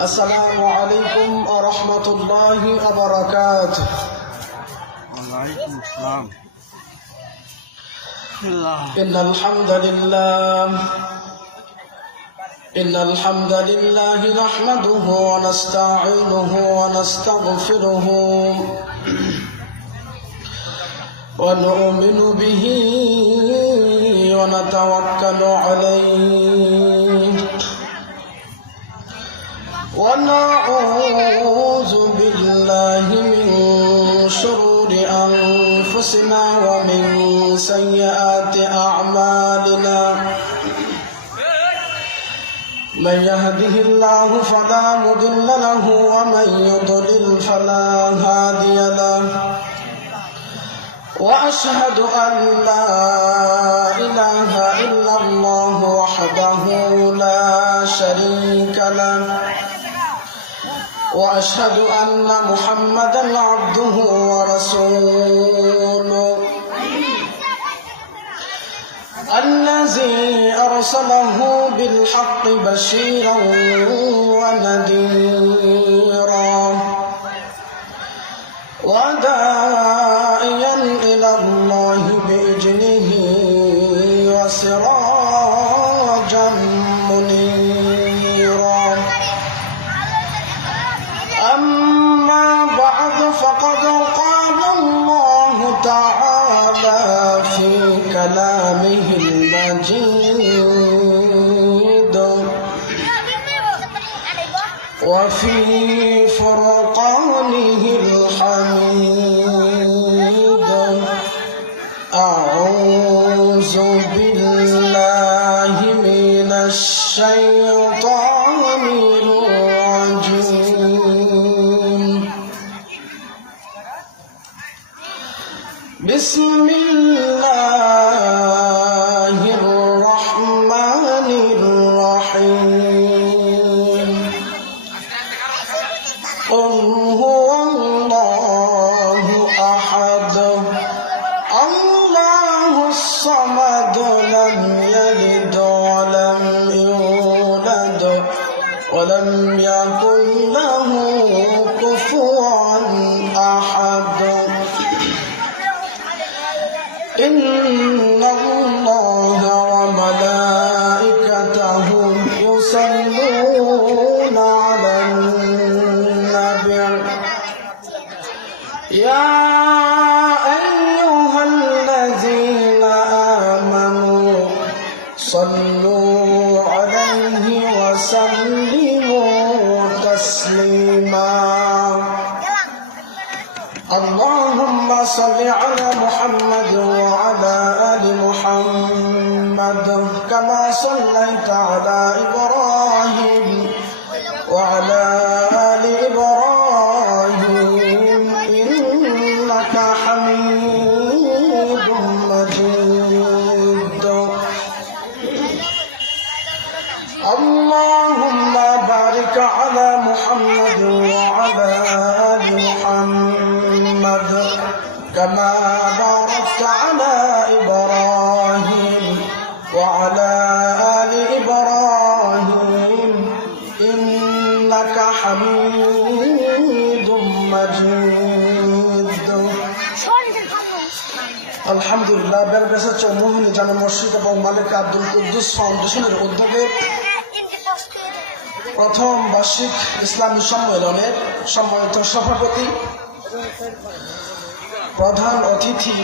السلام عليكم ورحمة الله وبركاته. وعليكم السلام. إن الحمد لله نحمده ونستعينه ونستغفره ونؤمن به ونتوكل عليه ونعوذ بالله من شرور أنفسنا ومن سيئات أعمالنا. من يهده الله فلا مضل له ومن يضلل فلا هادي له. وأشهد أن لا إله إلا الله وحده لا شريك له. وأشهد أن محمدا عبده ورسوله الذي أرسله بالحق بشيرا ونذيرا وداعيا إلى الله بإذنه وسراجا منيرا. أما بعد فقد قال الله تعالى في كلامه المجيد وفي فرقانه الحميد. أعوذ بالله من الشيطان الرجيم. بسم الله الرحمن الرحيم. قل هو الله أحد الله الصمد لم يلد ولم يولد ولم يكن له كفوا أحد. إن الله وملائكته يصلون على النبي يا أيها الذين آمنوا صلوا عليه وسلموا تسليما. اللهم صل على محمد وعلى آل محمد كما صليت على إبراهيم وعلى آل إبراهيم إنك حميد مجيد. اللهم بارك على محمد وعلى آل محمد كما باركت على إبراهيم وعلى آل إبراهيم إنك حميد مجيد. আলহামদুলিল্লাহ বেলগাছা চৌমুহনী জামে মসজিদ এবং মালিক আব্দুল কুদ্দুস ফাউন্ডেশনের উদ্যোগে প্রথম বার্ষিক ইসলামী সম্মেলনের সম্মানিত সভাপতি, প্রধান অতিথি,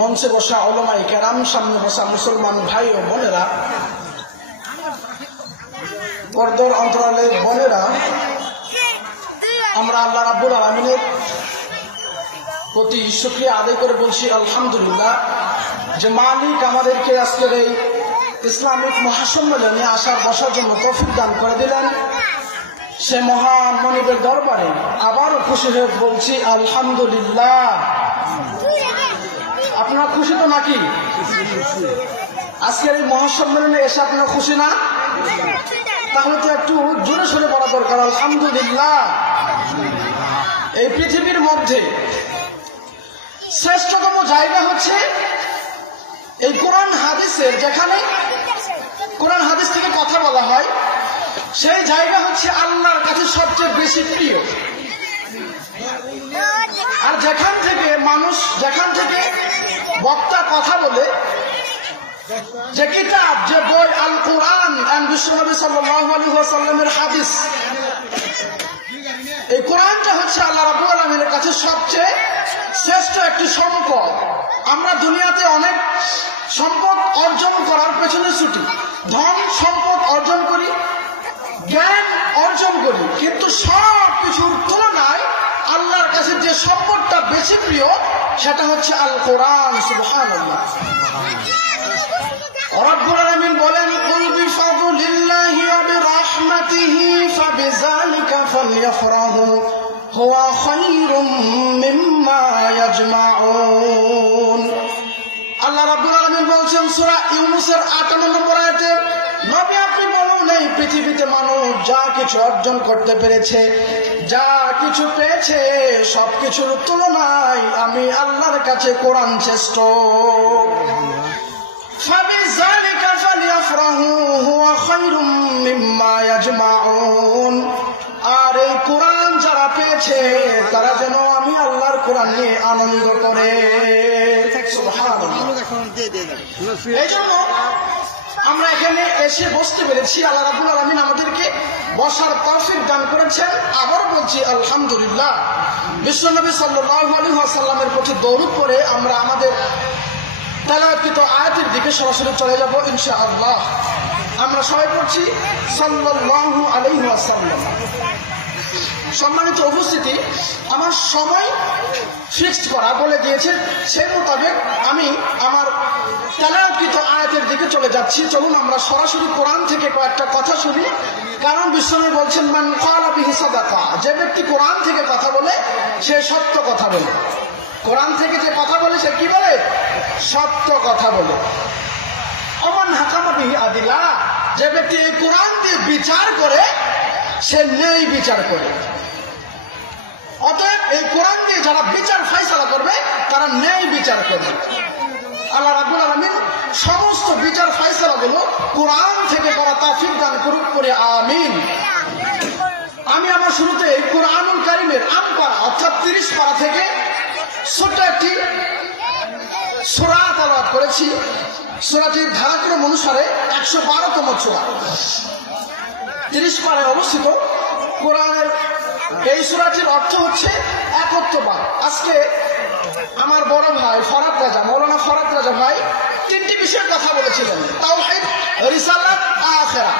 মঞ্চে বসা উলামায়ে কেরাম, সামনে বসা মুসলমান ভাই ও বোনেরা, পর্দার অন্তরালের বোনেরা, আমরা আল্লাহ রাব্বুল আলামিনের প্রতি শুকরিয়া আদায় করে বলছি আলহামদুলিল্লাহ যে মালিক আমাদেরকে আজকের এই ইসলামিক মহাসম্মেলনে আসার বসার জন্য তৌফিক দান করে দিলেন। সে মহান মনিবের দরবারে আবারও খুশি হয়ে বলছি আলহামদুলিল্লাহ। আপনারা খুশি তো নাকি? আজকের এই মহাসম্মেলনে এসে আপনারা খুশি না? তাহলে তো একটু জোরে সোরে বলা দরকার আলহামদুলিল্লাহ। এই পৃথিবীর মধ্যে শ্রেষ্ঠতম জায়গা হচ্ছে এই কোরআন হাদিসের, যেখানে কোরআন হাদিস থেকে কথা বলা হয়, সেই জায়গা হচ্ছে আল্লাহর কাছে সবচেয়ে বেশি প্রিয়। আর যেখান থেকে বক্তা কথা বলে, যে কিতাব, যে বই, আল কোরআন এন্ড বিশ্বনবী সাল্লাল্লাহু আলাইহি ওয়াসাল্লামের হাদিস, এই কোরআনটা হচ্ছে আল্লাহ রাব্বুল আলামিনের কাছে সবচেয়ে শ্রেষ্ঠ একটি সম্পদ। আমরা দুনিয়াতে অনেক সম্পদ অর্জন করার পেছনে ছুটি, ধন সম্পদ অর্জন করি, জ্ঞান অর্জন করি, কিন্তু সব কিছুর তুলনায় আল্লাহর কাছে যে সম্পদটা বেশি প্রিয় সেটা হচ্ছে আল কোরআন। সুবহানাল্লাহ। রব্বুল আলামিন বলেন, কুল বিফাদলিল্লাহি ওয়া বিরাহমাতিহি ফাবিযালিকা ফালইফরাহু হুয়া খায়রুম মিম্মা ইয়াজমাউন। আল্লাহ রাব্বুল আলামিন বলছেন সূরা ইউনূসের 58 নম্বর আয়াতে, নবী আপনি বলুন, এই পৃথিবীতে মানুষ যা কিছু অর্জন করতে পেরেছে, যা কিছু পেয়েছে, সবকিছুর তুলনায় আমি আল্লাহর কাছে কোরআন শ্রেষ্ঠ। ফাবিযালিকা ফালইফরাহু হুয়া খায়রুম মিম্মা ইয়াজমাউন। আর এই কোরআন যারা পেয়েছে তারা যেন আমি আল্লাহর কোরআন নিয়ে আনন্দ করে। এই জন্য আমরা এখানে এসে বসতে পেরেছি। আল্লাহ রাব্বুল আলামিন আমাদেরকে বসার তৌফিক দান করেছেন। আবার বলছি আলহামদুলিল্লাহ। বিশ্বনবী সাল্লাল্লাহু আলাইহি ওয়াসাল্লামের প্রতি দরুদ পড়ে আমরা আমাদের তেলাওয়াতকৃত আয়াতের দিকে সরাসরি চলে যাব ইনশাআল্লাহ। আমরা সবাই পড়ছি সাল্লাল্লাহু আলাইহি ওয়াসাল্লাম। সম্মানিত উপস্থিতি, আমার সময় ফিক্সড করা বলে দিয়েছে, সেই মোতাবেক আমি আমার তেলাওয়াতকৃত আয়াতের দিকে চলে যাচ্ছি। চলুন আমরা সরাসরি কোরআন থেকে কয়েকটা কথা শুনি। কারণ বিশ্বনবী বলছেন, মান ক্বালা বিহি সাদাকা, যে ব্যক্তি কোরআন থেকে কথা বলে সে সত্য কথা বলে। কোরআন থেকে যে কথা বলে সে কি বলে? সত্য কথা বলে। ওমান হাকামা বিহি আদিলা, যে ব্যক্তি এই কোরআন দিয়ে বিচার করে সে ন্যায় বিচার করে। অতএব এই কোরআন দিয়ে যারা বিচার ফায়সালা করবে তারা ন্যায় বিচার করবে। আল্লাহ রাব্বুল আলামিন সমস্ত বিচার ফায়সালাগুলো কোরআন থেকে করা তৌফিক দান করুক করে আমিন। আমি আমার শুরুতে এই কোরআনুল কারীমের আমপারা অর্থাৎ 30 পারা থেকে ছোট্ট একটি সূরা তেলাওয়াত করেছি। সূরাটির ধারাক্রম অনুসারে 112তম সূরা, 30 পারায় অবস্থিত। কোরআনের এই সূরাটির অর্থ হচ্ছে একত্ববাদ। আজকে আমার বড় ভাই ফরাদ রাজা, মৌলানা ফরাদ রাজা ভাই 3টি বিষয়ের কথা বলেছিলেন, তাওহীদ, রিসালাত, আখিরাত।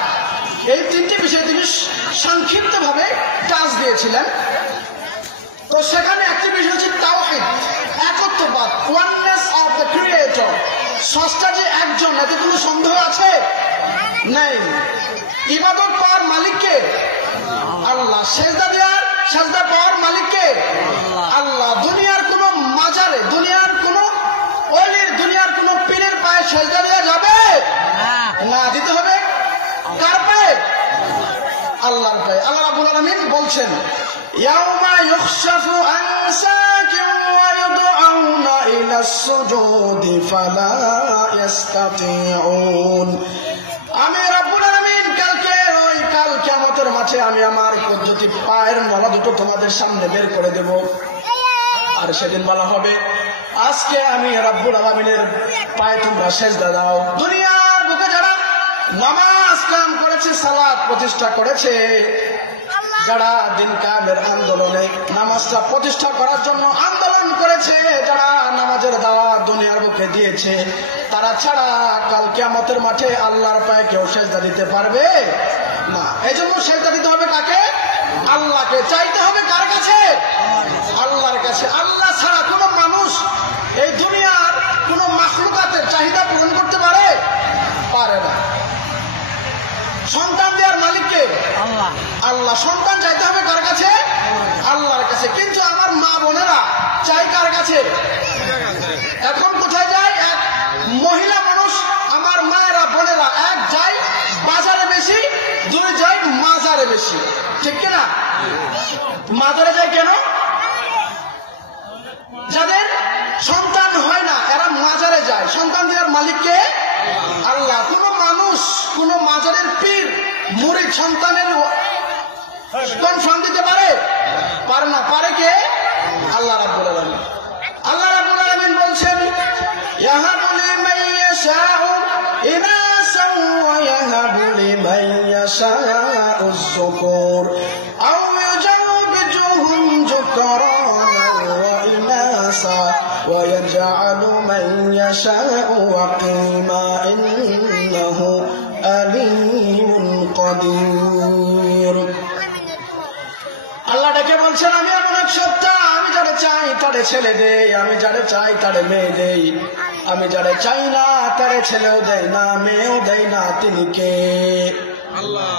এই 3টি বিষয়ে তিনি সংক্ষিপ্তভাবে টাচ দিয়েছিলেন। তো সেখানে একটি বিষয় হচ্ছে তাওহীদ, একত্ববাদ, ওয়াননেস অফ দ্য ক্রিয়েটর। স্রষ্টা যে একজন, এতে কোনো সন্দেহ আছে? নাই। ইবাদত পাওয়ার মালিককে আল্লাহ, সেজদা পাওয়ার মালিককে আল্লাহ। দুনিয়ার কোন মাজারে, দুনিয়ার কোন ওলির, দুনিয়ার কোন পীরের পায়ে সেজদা দেওয়া যাবে না, দিতে হবে কার পায়ে? আল্লাহর পায়ে। আল্লাহ রাব্বুল আলামিন বলছেন, ইয়াউমা ইউখশাফু আন সাকিন ওয়া ইউদআউনা ইলাস সুজুদি ফালা ইস্তাতিউন। আমি রাব্বুল আলামিন কাল কিয়ামতের মাঠে আমি আমার পদ্ধতি পায়ের নলা দুটো তোমাদের সামনে বের করে দেব। আর সেদিন বলা হবে, আজকে আমি রাব্বুল আলামিনের পায়ে তোমরা সেজদা দাও। দুনিয়ার বুকে যারা নামাজ কায়েম করেছে, সালাত প্রতিষ্ঠা করেছে, যারা দিন কায়েমের আন্দোলনে নামাজটা প্রতিষ্ঠা করার জন্য আন্দোলন করেছে, যারা নামাজের দাওয়াত দুনিয়ার বুকে দিয়েছে, তারা ছাড়া কাল কিয়ামতের মাঠে আল্লাহর পায়ে কেউ সেজদা দিতে পারবে না। এই জন্য সেজদা দিতে হবে কাকে? আল্লাহকে। চাইতে হবে কার কাছে? আল্লাহর কাছে। আল্লাহ ছাড়া কোনো মানুষ এই দুনিয়ার কোন মাখলুকাতের চাহিদা পূরণ করতে পারে? পারে না। সন্তান দেওয়ার মালিককে আল্লাহ। আল্লাহ। সন্তান চাইতে হবে কার কাছে? আল্লাহর কাছে। কিন্তু আমার মা বোনেরা চাই কার কাছে? এখন কোথায় যায়? এক মহিলা মানুষ, আমার মায়েরা বোনেরা, এক যায় বাজারে বেশি, দুই যায় মাজারে বেশি, ঠিক কিনা? মাজারে যায় কেন? যাদের সন্তান হয় না এরা মাজারে যায়। সন্তান দেওয়ার মালিককে আল্লাহ। কোন মানুষ, কোন মাজারের পীর মুরিদ সন্তানের কনফার্ম দিতে পারে? পারে না। পারে কে? আল্লাহ রাব্বুল আলামিন। আল্লাহ রাব্বুল আলামিন বলছেন ইয়াহাবু লিমান ইয়াশাউ ইনাসান ওয়া ইয়াহাবু লিমান ইয়াশাউ যুকুর আও ইউজাউবিজুহুম যুকরানা ওয়া ইনাসা ওয়া ইয়াজআলু মান ইয়াশাউ আকিমা ইন্নাহু আলিমুন কাদির। আল্লাহ ডেকে বলছেন আমি এমন এক সত্তা, আমি যারে চাই তারে ছেলে দেই, আমি যারে চাই তারে মেয়ে দেই, আমি যারে চাই না তারে ছেলেও দেয় না মেয়েও দেয় না। তিনি কে? আল্লাহ।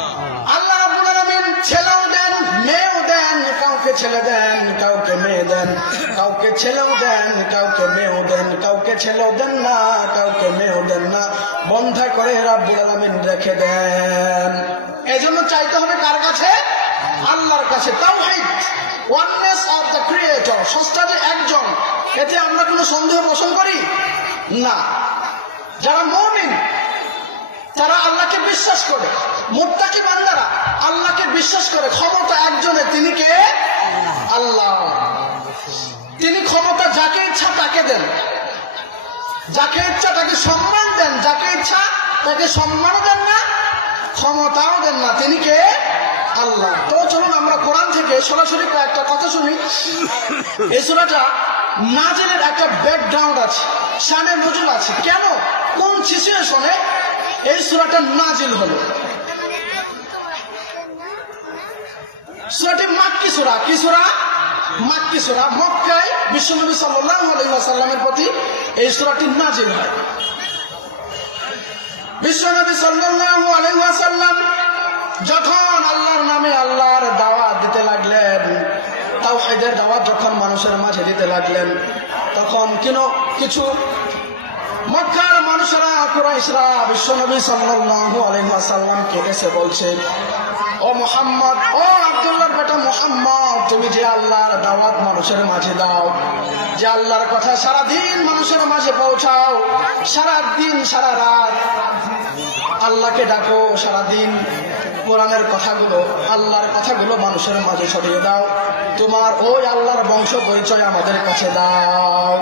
আল্লাহ রাব্বুল আলামিন ছেলেও দেন মেয়েও দেন, কাউকে ছেলে দেন কাউকে মেয়ে দেন, কাউকে ছেলেও দেন কাউকে মেয়েও দেন, কাউকে ছেলেও দেন না কাউকে মেয়েও দেন না, বন্ধা করে রাব্বুল আলামিন রেখে দেন। এজন্য চাইতে হবে কার কাছে? আল্লাহর কাছে। তাওহীদ, ওয়াননেস অফ দ্য ক্রিয়েটর, স্রষ্টা যে একজন, এতে আমরা কোনো সন্দেহ পোষণ করি না। যারা মুমিন তারা আল্লাহকে বিশ্বাস করে, মুত্তাকি বান্দারা আল্লাহকে বিশ্বাস করে। ক্ষমতা একজনের, তিনি কে? আল্লাহ। তিনি ক্ষমতা যাকে ইচ্ছা তাকে দেন, যাকে ইচ্ছা তাকে সম্মান দেন, যাকে ইচ্ছা তাকে সম্মানও দেন না ক্ষমতাও দেন না। তিনি কে? আল্লাহ। তো চলুন আমরা কোরআন থেকে সরাসরি একটা কথা শুনি। এই সূরাটা নাজিলের একটা ব্যাকগ্রাউন্ড আছে, শানে নজুল আছে। কেন, কোন সিচুয়েশনে এই সূরাটা নাজিল হলো? সূরাটি মাক্কি সূরা। কি সূরা? মাক্কি সূরা। মক্কায় বিশ্বনবী সাল্লাল্লাহু আলাইহি ওয়াসাল্লামের প্রতি এই সূরাটি নাজিল হয়। বিশ্বনবী সাল্লাল্লাহু আলাইহি ওয়াসাল্লাম যখন আল্লাহর নামে আল্লাহর দাওয়াত দিতে লাগলেন, তাওহীদের দাওয়াত যখন মানুষের মাঝে দিতে লাগলেন, তখন কিছু মক্কার মানুষেরা, কুরাইশরা বিশ্বনবী সাল্লাল্লাহু আলাইহি ওয়াসাল্লামকে এসে বলছে, ও মুহাম্মদ, ও আব্দুল্লাহর বেটা মুহাম্মদ, তুমি যে আল্লাহর দাওয়াত মানুষের মাঝে দাও, যে আল্লাহর কথা সারাদিন মানুষের মাঝে পৌঁছাও, সারাদিন সারা রাত আল্লাহকে ডাকো, সারাদিন কোরআনের কথাগুলো, আল্লাহর কথাগুলো মানুষের মাঝে ছড়িয়ে দাও, তোমার ওই আল্লাহর বংশ পরিচয় আমাদের কাছে দাও।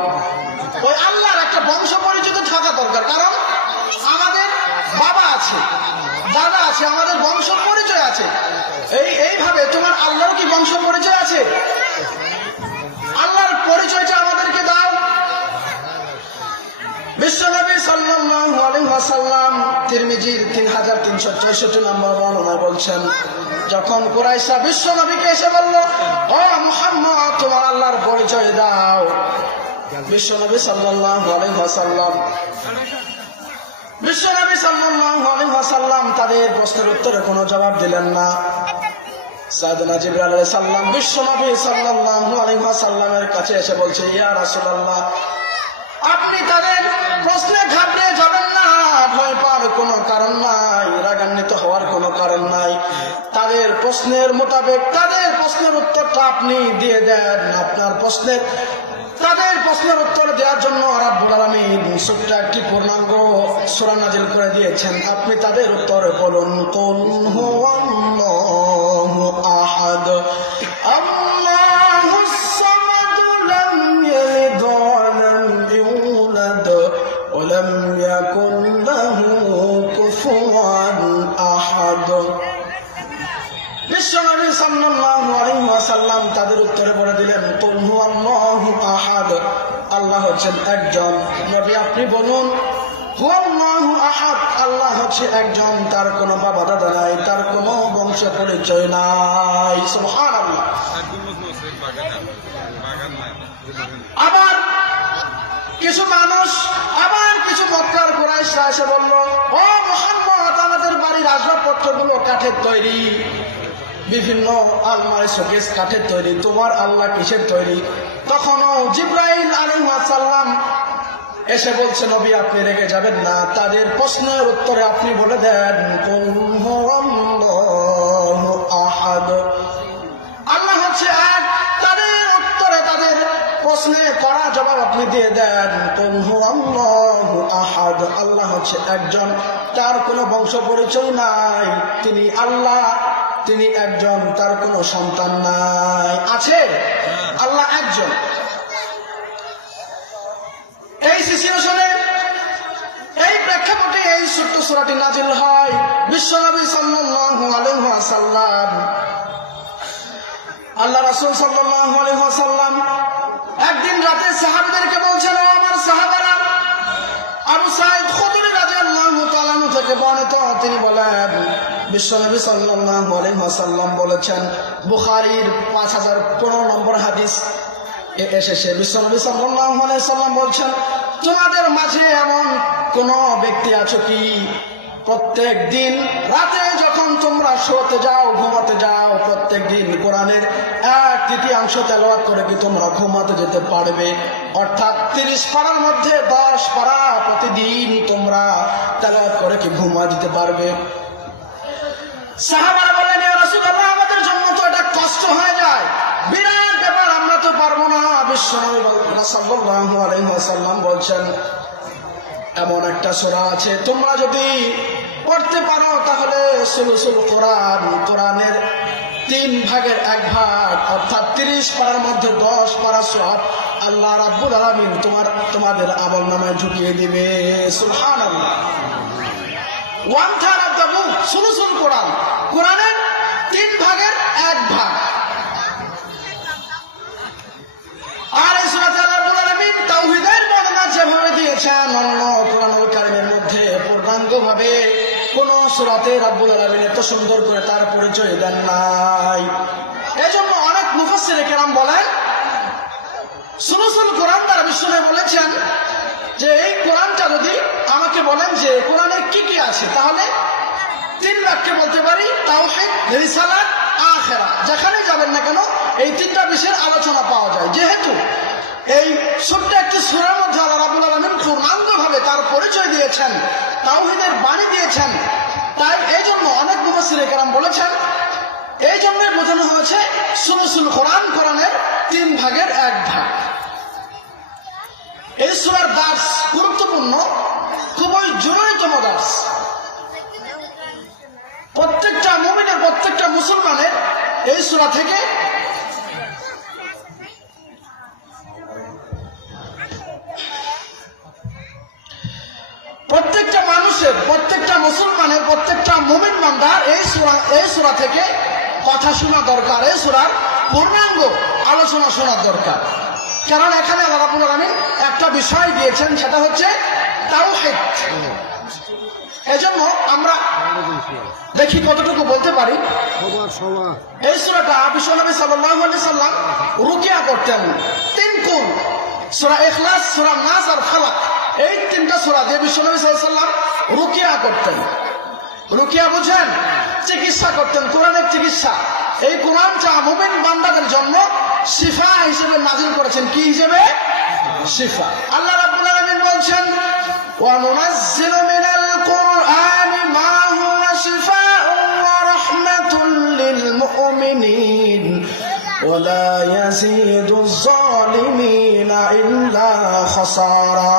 ওই আল্লাহর একটা বংশ পরিচয় থাকা দরকার, কারণ আমাদের বাবা আছে, দাদা আছে, আমাদের বংশ পরিচয় আছে। এইভাবে তোমার আল্লাহর কি বংশ পরিচয় আছে? আল্লাহর পরিচয়টা আমাদেরকে দাও। বিশ্বনবী সাল্লাল্লাহু আলাইহি ওয়াসাল্লাম তিরমিজির 3364 নম্বর বর্ণনায় বলছেন, যখন কুরাইশরা বিশ্বনবীকে এসে বলল, ও মুহাম্মদ, তোমার আল্লাহর পরিচয় দাও, বিশ্বনবী সাল্লাল্লাহু আলাইহি ওয়াসাল্লাম তাদের প্রশ্নের উত্তরে কোনো জবাব দিলেন না। সাইয়েদনা জিবরাইল আলাইহিস সালাম বিশ্বনবী সাল্লাল্লাহু আলাইহি ওয়াসাল্লামের কাছে এসে বলছে, ইয়া রাসূলুল্লাহ, আপনি তাদের প্রশ্নে ঘাবড়ে যাবেন না, ভয় পাওয়ার কোনো কারণ নাই, রাগান্বিত হওয়ার কোনো কারণ নাই। তাদের প্রশ্নের মোতাবেক তাদের প্রশ্নের উত্তরটা আপনি দিয়ে দেন। তাদের প্রশ্নের উত্তর দেওয়ার জন্য রাব্বুল আলামিন ছোট্ট একটি পূর্ণাঙ্গ সূরা নাজিল করে দিয়েছেন। আপনি তাদের উত্তরে বলুন, কুল হুয়াল্লাহু আহাদ আল্লাহুস সামাদ লাম ইয়ালিদ ওয়া লাম ইউলাদ ওয়া লাম ইয়াকুল লাহু কুফুয়ান আহাদ। বিশ্বনবী সাল্লাল্লাহু আলাইহি ওয়াসাল্লাম তাদের উত্তরে বলে দিলেন, কুল হুয়াল্লাহু আহাদ, আল্লাহ হচ্ছেন একজন। নবী আপনি বলুন, হুয়াল্লাহু আহাদ, আল্লাহ হচ্ছে একজন, তার কোনো বাবা দাদা নাই, তার কোনো বংশ পরিচয় নাই। সুবহানাল্লাহ। আবার কিছু মক্কার কুরাইশরা এসে বলল, ও মুহাম্মদ, আমাদের বাড়ির আসবাবপত্রগুলো কাঠের তৈরি, বিভিন্ন আলমারি শোকেস কাঠের তৈরি, তোমার আল্লাহ কিসের তৈরি? তখনও জিবরাইল আলাইহিস সালাম এসে বলছে, নবী আপনি রেগে যাবেন না, তাদের প্রশ্নের উত্তরে আপনি বলে দেন, কুল হুয়াল্লাহু আহাদ, আল্লাহ হচ্ছে এক। তাদের উত্তরে, তাদের প্রশ্নে কড়া জবাব আপনি দিয়ে দেন, কুল হুয়াল্লাহু আহাদ, আহাদ, আল্লাহ হচ্ছে একজন, তার কোনো বংশ পরিচয় নাই, তিনি আল্লাহ, তিনি একজন, তার কোনো সন্তান নাই। আছে? আল্লাহ একজন। এই সিচুয়েশনে, এই প্রেক্ষাপটে এই ছোট্ট সূরাটি নাজিল হয়। বিশ্বনবী সাল্লাল্লাহু আলাইহি ওয়াসাল্লাম, আল্লাহ রাসূল সাল্লাল্লাহু আলাইহি ওয়াসাল্লাম একদিন রাতে সাহাবীদেরকে বলছেন, ও আমার সাহাবারা, আবু সাঈদ খুদরি রাদিয়াল্লাহু তাআলা আনহু থেকে বর্ণিত, তিনি বলেন বিশ্বনবী সাল্লাল্লাহু আলাইহি ওয়াসাল্লাম বলেছেন, বুখারীর 5015 নম্বর হাদিস এসেছে, বিশ্বনবী সাল্লাল্লাহু আলাইহি ওয়াসাল্লাম বলছেন, তোমাদের মাঝে এমন কোন ব্যক্তি আছো কি প্রত্যেক দিন রাতে যখন তোমরা শোতে যাও, ঘুমাতে যাও, প্রত্যেক দিন কোরআনের 1/3 তেলাওয়াত করে কি তোমরা ঘুমাতে যেতে পারবে? অর্থাৎ 30 পারার মধ্যে 10 পারা প্রতিদিন তোমরা তেলাওয়াত করে কি ঘুমা দিতে পারবে? সাহাবারা বললেন, ইয়া রাসূলুল্লাহ, আমাদের জন্য তো এটা কষ্ট হয়ে যায়, বিরাট ব্যাপার, আমরা তো পারবো না। বিশ্বনবী সাল্লাল্লাহু আলাইহি ওয়াসাল্লাম বলছেন, এমন একটা সূরা আছে, তোমরা যদি পড়তে পারো তাহলে সুলুসুল কোরআন, কোরআনের 3 ভাগের 1 ভাগ, অর্থাৎ 30 পারার মধ্যে 10 পারা সওয়াব আল্লাহ রাব্বুল আলামিন তোমাদের আমলনামায় ঢুকিয়ে দিবে। সুবহানাল্লাহ। 1/3 অফ দ্য বুক, সুলুসুল কোরআন, কোরআনের 3 ভাগের 1 ভাগ। আর এই সূরাতে আল্লাহ রাব্বুল আলামিন তাওহীদের বর্ণনা যেভাবে দিয়েছেন, অন্য কোরআনুল কারীমের মধ্যে পূর্ণাঙ্গভাবে কোন সূরাতে রাব্বুল আলামিন এত সুন্দর করে তার পরিচয় দেন নাই। এজন্য অনেক মুফাসসিরে কেরাম বলেন, সুলুসুল কোরআন দ্বারা বিশ্বনবী বলেছেন যে এই কোরআনটা যদি আমাকে বলেন যে কোরআনে কি কি আছে, তাহলে 3 বাক্যে বলতে পারি, তাওহীদ, রিসালাত, আখিরা। যেখানে যাবেন না কেন এই 3টা বিষয়ের আলোচনা পাওয়া যায়। যেহেতু এই ছোট্ট একটি সূরার মধ্যে আল্লাহ রাব্বুল আলামিন পূর্ণাঙ্গভাবে তার পরিচয় দিয়েছেন, তাওহীদের বাণী দিয়েছেন, তাই এই জন্য অনেক মুফাসসিরে কেরাম বলেছেন, এই জন্যই বোঝানো হয়েছে সুলুসুল কোরআন, কোরআনের 3 ভাগের 1 ভাগ। এই সূরার দার্স গুরুত্বপূর্ণ, খুবই জরুরিতম দার্স। প্রত্যেকটা মুমিনের, প্রত্যেকটা মুসলমানের এই সূরা থেকে প্রত্যেকটা মানুষের, প্রত্যেকটা মুসলমানের, প্রত্যেকটা মুমিন বান্দার এই সূরা থেকে কথা শোনা দরকার, এই সূরার পূর্ণাঙ্গ আলোচনা শোনার দরকার। কারণ এখানে আল্লাহ রাব্বুল আলামিন একটা বিষয় দিয়েছেন, সেটা হচ্ছে তাওহীদ। এজন্য আমরা দেখি কতটুকু বলতে পারি। এই সূরাটা বিশ্বনবী সাল্লাল্লাহু আলাইহি সাল্লাম রুকিয়া করতেন 3 কুল, সূরা ইখলাস, সূরা নাস আর ফালাক, এই 3টা সূরা দিয়ে বিশ্বনবী সাল্লাল্লাহু আলাইহি সাল্লাম রুকিয়া করতেন। রুকিয়া বুঝেন? চিকিৎসা করতেন, কোরআনের চিকিৎসা। এই কোরআনটা মুমিন বান্দাদের জন্য শিফা হিসেবে নাজিল করেছেন। কি হিসেবে? শিফা। আল্লাহ রাব্বুল আলামিন বলছেন, ওয়া নুনাজ্জিলু মিনাল কুরআনি মা হুয়া শিফাউন ওয়া রাহমাতুল লিল মুমিনিন ওয়া লা ইয়াজিদুজ যালিমিনা ইল্লা খাসারা।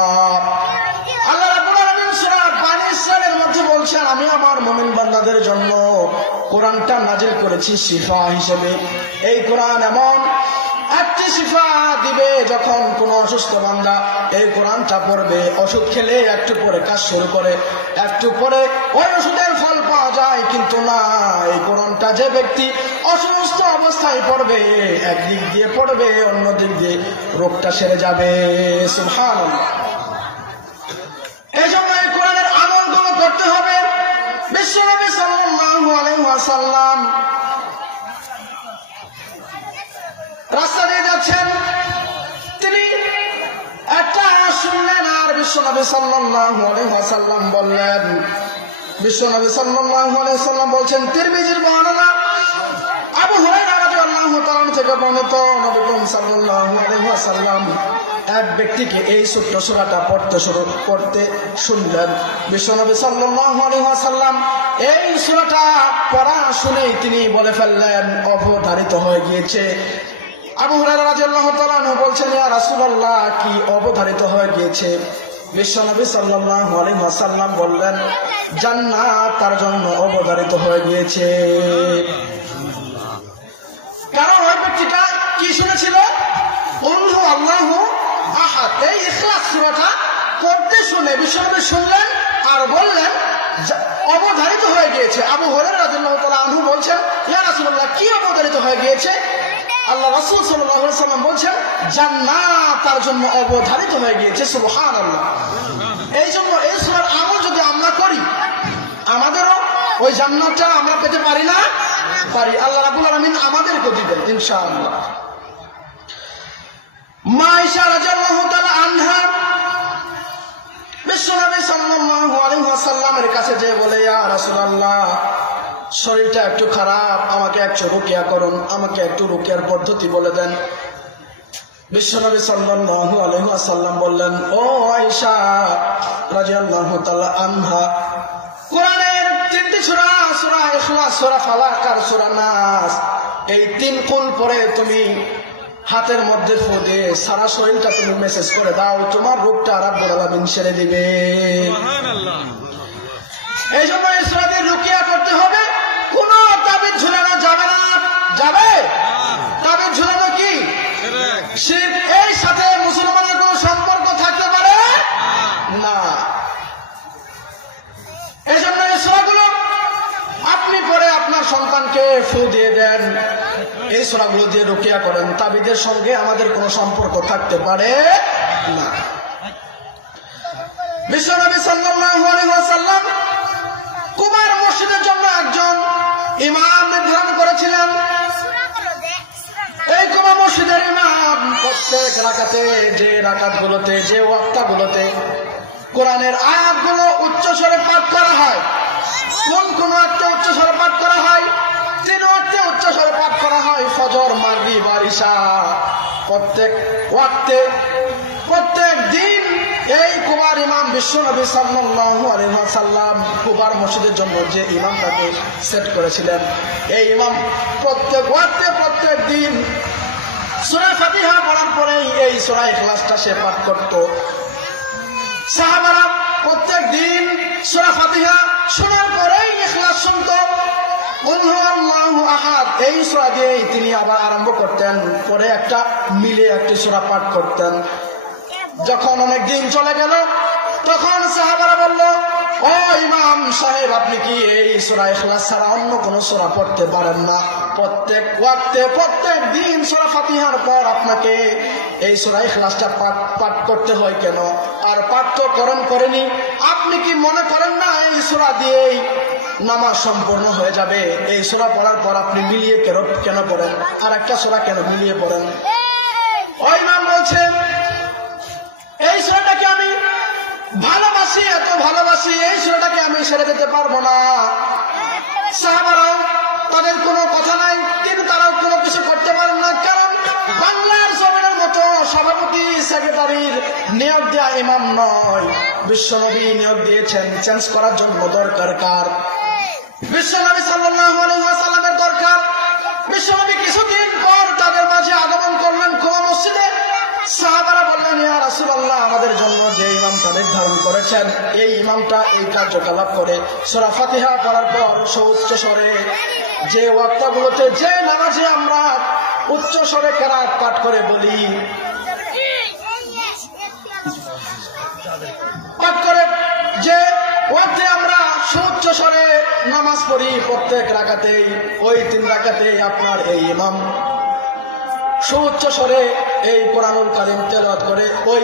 আল্লাহ রাব্বুল আলামিন সূরা বানী ইসরাঈলের মধ্যে বলছেন, আমি আমার মুমিন বান্দাদের জন্য কোরআনটা নাজিল করেছি শিফা হিসেবে। এই কোরআন এমন একটি শিফা দিবে, যখন কোন অসুস্থ বান্দা এই কোরআনটা পড়বে, ওষুধ খেলে একটু পরে কাজ শুরু করে, একটু পরে ওই ওষুধের ফল পাওয়া যায়, কিন্তু না, এই কোরআনটা যে ব্যক্তি অসুস্থ অবস্থায় পড়বে, একদিক দিয়ে পড়বে, অন্য দিক দিয়ে রোগটা সেরে যাবে। সুবহানাল্লাহ। এই জন্য এই কোরআনের আমলগুলো করতে হবে। বিশ্বনবী সাল্লাল্লাহু আলাইহি ওয়াসাল্লাম রাস্তা দিয়ে যাচ্ছেন, তিনি একটা আওয়াজ শুনলেন, আর বিশ্বনবী সাল্লাল্লাহু আলাইহি ওয়াসাল্লাম বললেন, বিশ্বনবী সাল্লাল্লাহু আলাইহি ওয়াসাল্লাম বলছেন, তিরমিজির বর্ণনা, আবু হুরায়রা রাদিয়াল্লাহু তাআলা থেকে বর্ণিত, নবী করিম সাল্লাল্লাহু আলাইহি ওয়াসাল্লাম এক ব্যক্তিকে এই ছোট্ট সূরাটা পড়তে শুনলেন। বিশ্বনবী সাল্লাল্লাহু আলাইহি ওয়াসাল্লাম এই সূরাটা পড়া শুনেই তিনি বলে ফেললেন, অবধারিত হয়ে গিয়েছে। আবু হুরায়রা রাদিয়াল্লাহু তাআলা বলছেন, ইয়া রাসূলুল্লাহ, কি অবধারিত হয়ে গিয়েছে? বিশ্বনবী সাল্লাল্লাহু আলাইহি ওয়াসাল্লাম বললেন, জান্নাত তার জন্য অবধারিত হয়ে গিয়েছে। কারণ ওই ব্যক্তিটা কি শুনেছিল? কুল হু আল্লাহু আহাদ, এই ইখলাস সূরাটা পড়তে শুনে বিশ্বনবী শুনলেন আর বললেন অবধারিত হয়ে গিয়েছে। আবু হুরায়রা রাদিয়াল্লাহু তাআলা আনহু বলছেন, ইয়া রাসূলুল্লাহ, কি অবধারিত হয়ে গিয়েছে? আল্লাহ রাসূল সাল্লাল্লাহু আলাইহি ওয়াসাল্লাম বলছেন, জান্নাত তার জন্য অবধারিত হয়ে গিয়েছে। সুবহানাল্লাহ। এই জন্য এই সূরার আমল যদি আমরা করি, আমাদেরও ওই জান্নাতটা আমরা পেতে পারি না? পারি। আল্লাহ রাব্বুল আলামিন আমাদেরকে দিবেন ইনশাআল্লাহ। মা আয়েশা রাদিয়াল্লাহু তাআলা আনহা বিশ্বনবী সাল্লাল্লাহু আলাইহি ওয়াসাল্লামের কাছে যে বলে, ইয়া রাসূলুল্লাহ, শরীরটা একটু খারাপ, আমাকে একটু রুকিয়া করুন, আমাকে একটু রুকিয়ার পদ্ধতি বলে দেন। বিশ্বনবী সাল্লাল্লাহু আলাইহি ওয়াসাল্লাম বললেন, ও আয়েশা রাদিয়াল্লাহু তাআলা আনহা, কোরআনের তিনটি সূরা, সূরা ইখলাস, সূরা ফালাক আর সূরা নাস, এই তিন কুল পরে তুমি হাতের মধ্যে ফু দিয়ে সারা শরীরটা তুমি মেসেজ করে দাও, তোমার রোগটা রাব্বুল আলামিন সেরে দিবে। এই জন্য এই সূরা দিয়ে রুকিয়া করতে হবে। কোন তাবিজ ঝুলানো যাবে না। যাবে? তাবিজ ঝুলানো কি শিরক। এই সাথে মুসলমানের কোন সম্পর্ক থাকতে পারে না। এই জন্য এই সূরাগুলো আপনি পরে আপনার সন্তানকে ফু দিয়ে দেন, এই সূরাগুলো দিয়ে রুকিয়া করেন। তাবিজের সঙ্গে আমাদের কোনো সম্পর্ক থাকতে পারে না। বিশ্বনবী সাল্লাল্লাহু আলাইহি ওয়াসাল্লাম কুবার মসজিদের জন্য একজন ইমাম নির্ধারণ করেছিলেন। এই কুবা মসজিদের ইমাম প্রত্যেক রাকাতে, যে রাকাতগুলোতে, যে ওয়াক্তগুলোতে কোরআনের আয়াতগুলো উচ্চস্বরে পাঠ করা হয়, কোন ওয়াক্তে উচ্চস্বরে পাঠ করা হয়? 3 ওয়াক্তে উচ্চস্বরে পাঠ করা হয়, ফজর, মাগরিব আর ইশা। প্রত্যেক ওয়াক্তে, প্রত্যেক দিন এই কুবার ইমাম বিশ্বনবী সাল্লাল্লাহু আলাইহি ওয়াসাল্লাম কুবার মসজিদের জন্য যে ইমামটাকে সেট করেছিলেন, এই ইমাম প্রত্যেক ওয়াক্তে, প্রত্যেক দিন সূরা ফাতিহা পড়ার পরেই এই সূরা ইখলাসটা সে পাঠ করত। সাহাবারা প্রত্যেক দিন সূরা ফাতিহা শোনার পরেই ইখলাস শুনত। কুল হু আল্লাহু আহাদ, এই সূরা দিয়েই তিনি আবার আরম্ভ করতেন, পরে একটা মিলে একটি সূরা পাঠ করতেন। যখন অনেক দিন চলে গেল, তখন সাহাবারা বলল, ও ইমাম সাহেব, আপনি কি এই সূরা ইখলাস ছাড়া অন্য কোন সূরা পড়তে পারেন না? প্রত্যেক ওয়াক্তে, প্রত্যেক দিন সূরা ফাতিহার পর আপনাকে এই সূরা ইখলাসটা পাঠ করতে হয় কেন? আর পাঠ তো করেনি। আপনি কি মনে করেন না এই সূরা দিয়েই নামাজ সম্পূর্ণ হয়ে যাবে? এই সূরা পড়ার পর আপনি মিলিয়ে কেন পড়েন? আর একটা সূরা কেন মিলিয়ে পড়েন? ওই ইমাম বলছেন, এই সূরাটাকে আমি ভালোবাসি, এত ভালোবাসি, এই সূরাটাকে আমি ছেড়ে দিতে পারবো না। সাহাবারাও তাদের কোনো কথা নাই, কিন্তু তারাও কোনো কিছু করতে পারেন না। কারণ বাংলার জমিনের মতো সভাপতি সেক্রেটারির নিয়োগ দেওয়া ইমাম নয়, বিশ্বনবী নিয়োগ দিয়েছেন। চেঞ্জ করার জন্য দরকার কার? বিশ্বনবী সাল্লাল্লাহু আলাইহি ওয়াসাল্লামের দরকার। বিশ্বনবী কিছুদিন পর তাদের মাঝে আগমন করলেন কুবা মসজিদে। সাহাবারা বললেন, ইয়া রাসূলুল্লাহ, আমাদের জন্য যে ইমামটা নির্ধারণ করেছেন, এই ইমামটা এই কার্যকলাপ করে সূরা ফাতিহা পড়ার পর উচ্চ স্বরে, যে ওয়াক্তগুলোতে, যে নামাজে আমরা উচ্চ স্বরে কেরাত পাঠ করে বলি, পাঠ করে যে ওয়াক্তে আমরা উচ্চ স্বরে নামাজ পড়ি, প্রত্যেক রাকাতেই, ওই 3 রাকাতেই আপনার এই ইমাম সুউচ্চ স্বরে এই কোরআনুল কারীম তেলাওয়াত করে, ওই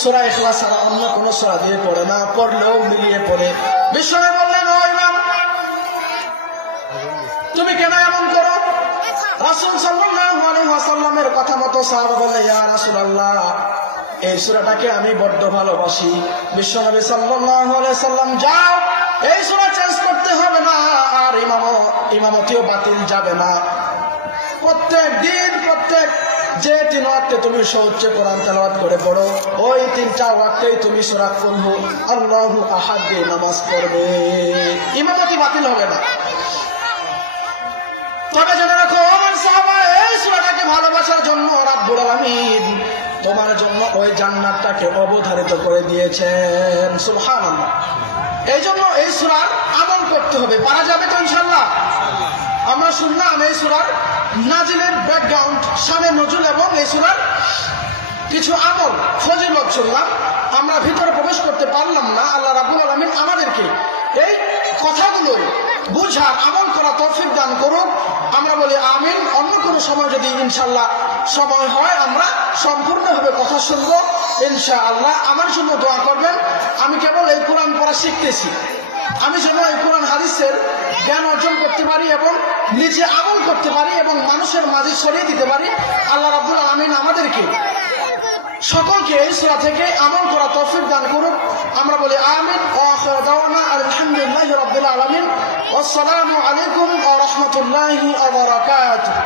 সূরা ইখলাস ছাড়া অন্য কোন সূরা দিয়ে পড়ে না, পড়লেও মিলিয়ে পড়ে। বিশ্বনবী বললেন, ও ইমাম, তুমি কেন এমন করো? রাসূল সাল্লাল্লাহু আলাইহি ওয়াসাল্লামের কথা মতো সাহাবা বললেন, ইয়া রাসূলুল্লাহ, এই সূরাটাকে আমি বড্ড ভালোবাসি। বিশ্বনবী সাল্লাল্লাহু আলাইহি ওয়াসাল্লাম, যাও, এই সূরা চেঞ্জ করতে হবে না, আর ইমামতিও বাতিল যাবে না। প্রত্যেক দিন, প্রত্যেক যে 3 ওয়াক্তে তুমি সউচ্চ কোরআন তেলাওয়াত করে পড়ো, ওই 3টা ওয়াক্তেই তুমি সূরা কুল হু আল্লাহু আহাদ দিয়ে নামাজ পড়বে, ইমামতি বাতিল হবে না। তবে জেনে রাখো, আমার সাহাবা এই সূরাটাকে ভালোবাসার জন্য রাব্বুল আলামিন তোমার জন্য ওই জান্নাতটাকে অবধারিত করে দিয়েছেন। সুবহানাল্লাহ। এই জন্য এই সূরার আমল করতে হবে। পারা যাবে তো ইনশাআল্লাহ? আমরা শুনলাম এই সূরার নাজিলের ব্যাকগ্রাউন্ড, শানে নজুল এবং এই সূরার কিছু আমল ফজিলত শুনলাম। আমরা ভিতরে প্রবেশ করতে পারলাম না। আল্লাহ রাব্বুল আলামিন আমাদেরকে এই কথাগুলো বুঝার, আমল করা তৌফিক দান করুন। আমরা বলি আমিন। অন্য কোনো সময় যদি ইনশাআল্লাহ সময় হয় আমরা সম্পূর্ণভাবে কথা শুনবো ইনশাআল্লাহ। আমার জন্য দোয়া করবেন। আমি কেবল এই কোরআন পড়া শিখতেছি, আমি যেন এই কোরআন হাদিসের জ্ঞান অর্জন করতে পারি এবং নিজে আমল করতে পারি এবং মানুষের মাঝে ছড়িয়ে দিতে পারি। আল্লাহ রাব্বুল আলামিন আমাদেরকে সকলকে এই সূরা থেকে আমল করা তৌফিক দান করুন। আমরা বলি আমিন। ওয়া আখিরু দাওয়ানা আলহামদুলিল্লাহি রাব্বিল আলামিন। আসসালামু আলাইকুম ওয়া রাহমাতুল্লাহি ওয়া বারাকাতুহু।